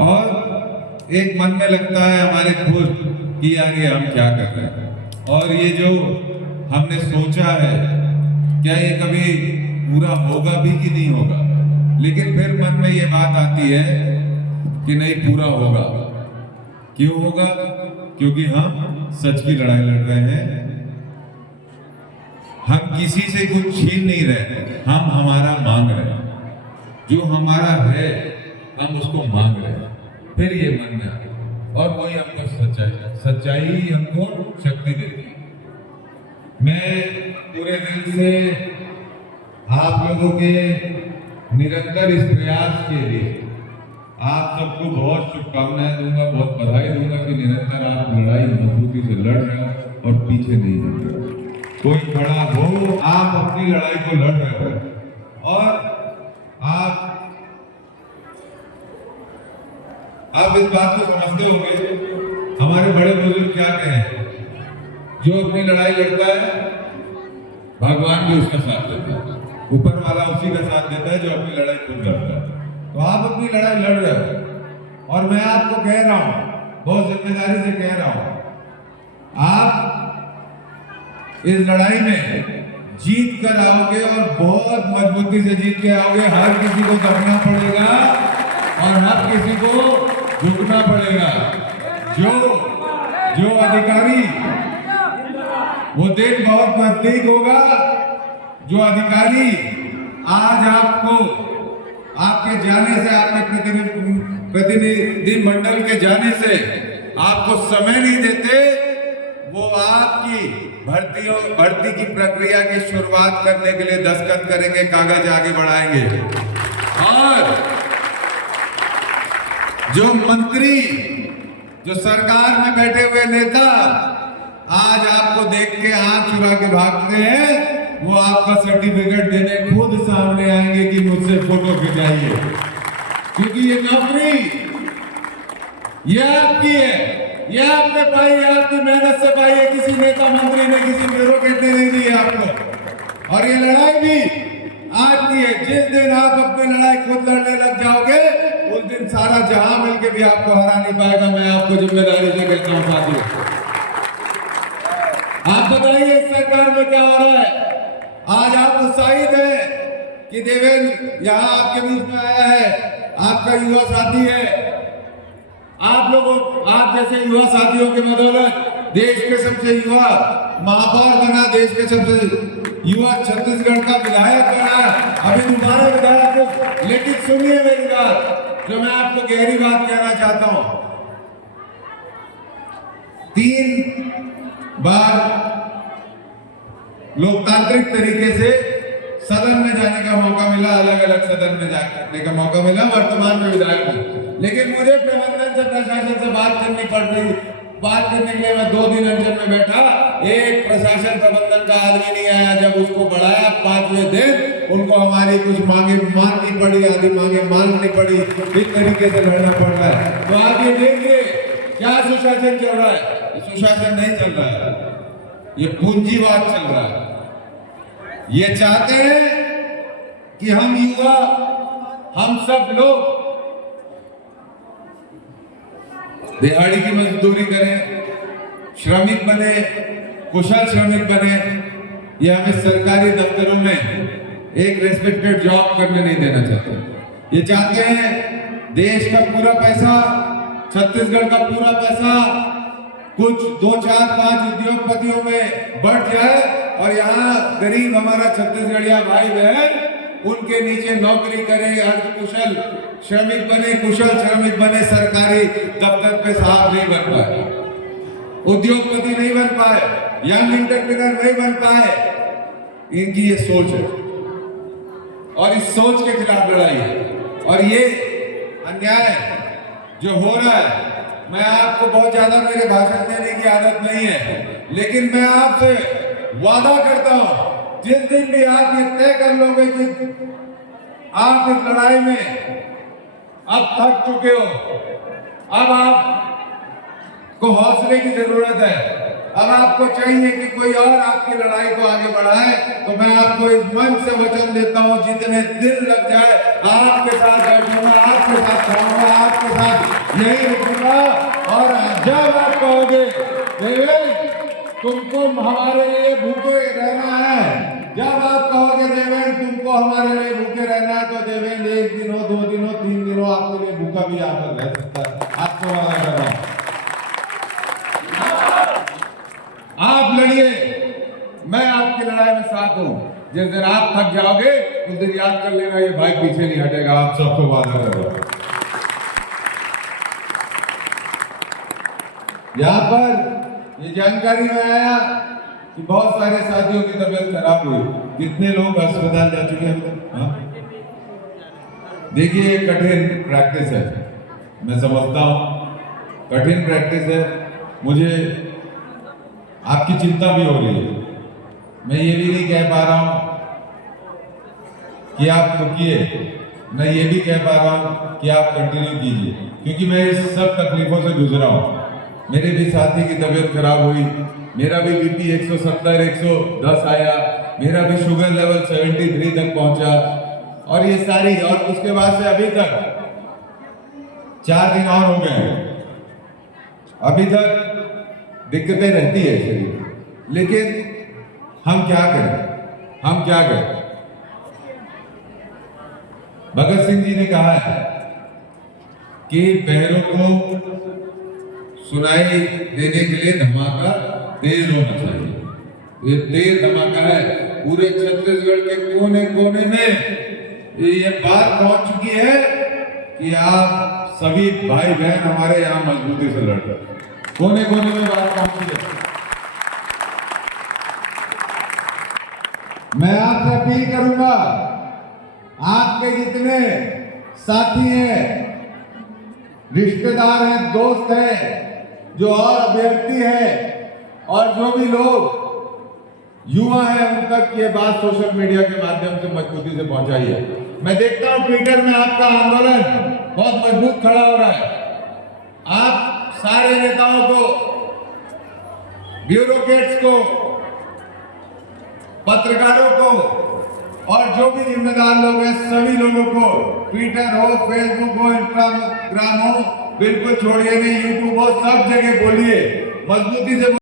और एक मन में लगता है हमारे खुद कि यार ये हम क्या कर रहे हैं, और ये जो हमने सोचा है क्या ये कभी पूरा होगा भी कि नहीं होगा। लेकिन फिर मन में ये बात आती है कि नहीं, पूरा होगा। क्यों होगा? क्योंकि हम सच की लड़ाई लड़ रहे हैं। हम किसी से कुछ छीन नहीं रहे, हम हमारा मांग रहे हैं। जो हमारा है हम उसको मांग रहे हैं। फिर ये मन में आए, और वही हमको सच्चाई ही हमको शक्ति देती है। मैं पूरे दिल से आप लोगों के निरंतर इस प्रयास के लिए आप सबको बहुत शुभकामनाएं दूंगा, बहुत बधाई दूंगा कि निरंतर आप लड़ाई मजबूती से लड़ रहे हो और पीछे नहीं हट रहे हो। कोई खड़ा हो, आप अपनी लड़ाई को लड़ रहे हो। और आप इस बात को समझते होंगे, हमारे बड़े बुजुर्ग क्या कहे, जो अपनी लड़ाई लड़ता है भगवान भी उसका साथ देता है, ऊपर वाला उसी का साथ देता है जो अपनी लड़ाई खुद लड़ता है। तो आप अपनी लड़ाई लड़ रहे हो, और मैं आपको कह रहा हूं, बहुत जिम्मेदारी से कह रहा हूं, आप इस लड़ाई में जीत कर आओगे और बहुत मजबूती से जीत के आओगे। हर किसी को दबना पड़ेगा और हर किसी को झुकना पड़ेगा। जो अधिकारी, वो दिन बहुत नजदीक होगा। जो अधिकारी आज आपको आपके जाने से, आपके प्रतिनिधि मंडल के जाने से आपको समय नहीं देते, वो आपकी भर्ती की प्रक्रिया की शुरुआत करने के लिए दस्तखत करेंगे, कागज आगे बढ़ाएंगे। और जो मंत्री, जो सरकार में बैठे हुए नेता आज आपको देख के आंख चुरा के भागते हैं, वो आपका सर्टिफिकेट देने खुद सामने आएंगे कि मुझसे फोटो खिंचाइए। क्योंकि ये नौकरी ये आपकी है, ये आपने पाई है, आपकी मेहनत से पाई है। किसी नेता मंत्री ने, किसी ब्यूरोक्रेट ने नहीं दी है आपको। और ये लड़ाई भी आपकी है। जिस दिन आप अपनी लड़ाई खुद लड़ने लग जाओगे, उस दिन सारा जहां मिलके भी आपको हरा नहीं पाएगा। मैं आपको जिम्मेदारी से कहता हूं साथियों। आप बताइए इस सरकार में क्या हो रहा है? आज आप उत्साहित हैं कि देवेंद्र यहाँ आपके बीच में आया है, आपका युवा साथी है। आप जैसे युवा साथियों के बदौलत देश के सबसे युवा महापौर बना, देश के सबसे युवा छत्तीसगढ़ का विधायक बना, अभी दोबारा विधायक। लेकिन सुनिए मेरी बात, जो मैं आपको गहरी बात कहना चाहता हूं। 3 बार लोकतांत्रिक तरीके से सदन में जाने का मौका मिला, अलग अलग सदन में जाने का मौका मिला, वर्तमान में विधायक हूं। लेकिन मुझे प्रबंधन से, प्रशासन से बात करनी पड़ रही। बात करने के लिए मैं 2 दिन अंचल में बैठा, एक प्रशासन प्रबंधन का आदमी नहीं आया। जब उसको बढ़ाया 5वें दिन, उनको हमारी कुछ मांगे माननी पड़ी, आदि मांगे माननी पड़ी। इस तरीके से लड़ना पड़ रहा है। तो आप ये देखिए क्या सुशासन चल रहा है। सुशासन नहीं चल रहा है, ये पूंजीवाद चल रहा है। ये चाहते हैं कि हम युवा, हम सब लोग दिहाड़ी की मजदूरी करें, श्रमिक बने, कुशल श्रमिक बने। ये हमें सरकारी दफ्तरों में एक रेस्पेक्टेड जॉब करने नहीं देना चाहते। ये चाहते हैं देश का पूरा पैसा, छत्तीसगढ़ का पूरा पैसा कुछ 2, 4, 5 उद्योगपतियों में बढ़ जाए, और यहाँ गरीब हमारा छत्तीसगढ़िया भाई बहन उनके नीचे नौकरी करे, अर्धकुशल श्रमिक बने, कुशल श्रमिक बने, सरकारी दफ्तर पे साहब नहीं बन पाए, उद्योगपति नहीं बन पाए, यंग एंटरप्रेन्योर नहीं बन पाए। इनकी ये सोच है, और इस सोच के खिलाफ लड़ाई है। और ये अन्याय जो हो रहा है, मैं आपको बहुत ज्यादा मेरे भाषण देने की आदत नहीं है, लेकिन मैं आपसे वादा करता हूं, जिस दिन भी आप ये तय कर लोगे कि आप इस लड़ाई में अब थक चुके हो, अब आपको हौसले की जरूरत है, अब आपको चाहिए कि कोई और आपकी लड़ाई को आगे बढ़ाए, तो मैं आपको इस मंच से वचन देता हूं, जितने दिन लग जाए आपके साथ बैठूंगा, आपके साथ खाऊंगा, आपके साथ यही रुकूंगा। और जब आप कहोगे देवेंद्र तुमको हमारे लिए भूखे रहना है, जब आप कहोगे देवेंद्र तुमको हमारे लिए भूखे रहना है, तो देवेंद्र 1 दिन हो, 2 दिन हो, 3 दिन हो आपके लिए भूखा भी यहाँ पर रह सकता है। आपको वादा कर रहा हूं, आप लड़िए, मैं आपकी लड़ाई में साथ हूं। जिस दिन आप थक जाओगे उस दिन याद कर लेना ये भाई पीछे नहीं हटेगा। आप सबको वादा कर रहा हूं। यहाँ पर ये जानकारी में आया कि बहुत सारे साथियों की तबीयत खराब हुई। कितने लोग अस्पताल जा चुके हैं? हाँ? देखिए ये कठिन प्रैक्टिस है, मैं समझता हूं कठिन प्रैक्टिस है। मुझे आपकी चिंता भी हो रही है। मैं ये भी नहीं कह पा रहा हूं कि आप रुकिए, मैं ये भी कह पा रहा हूं कि आप कंटिन्यू कीजिए, क्योंकि मैं इस सब तकलीफों से गुजरा हूं। मेरे भी साथी की तबीयत खराब हुई, मेरा भी बीपी 170 110 आया, मेरा भी शुगर लेवल 73 तक पहुंचा, और ये सारी, और उसके बाद से अभी तक 4 दिन और हो गए, अभी तक दिक्कतें रहती है शरीर। लेकिन हम क्या करें, हम क्या करें? भगत सिंह जी ने कहा है कि बहरों को सुनाई देने के लिए धमाका तेज होना चाहिए। ये तेज धमाका है, पूरे छत्तीसगढ़ के कोने कोने में ये बात पहुंच चुकी है कि आप सभी भाई बहन हमारे यहाँ मजबूती से लड़ रहे हैं। कोने कोने में बात पहुंची है। मैं आपसे अपील करूंगा, आपके जितने साथी हैं, रिश्तेदार हैं, दोस्त हैं, जो और अभ्यर्थी हैं, और जो भी लोग युवा हैं, उन तक ये बात सोशल मीडिया के माध्यम से मजबूती से पहुंचाइए। मैं देखता हूं ट्विटर में आपका आंदोलन बहुत मजबूत खड़ा हो रहा है। आप सारे नेताओं को, ब्यूरोक्रेट्स को, पत्रकारों को, और जो भी जिम्मेदार लोग हैं, सभी लोगों को, ट्विटर हो, फेसबुक हो, इंस्टाग्राम हो, बिल्कुल छोड़िए नहीं, यूट्यूब हो, सब जगह बोलिए, मजबूती से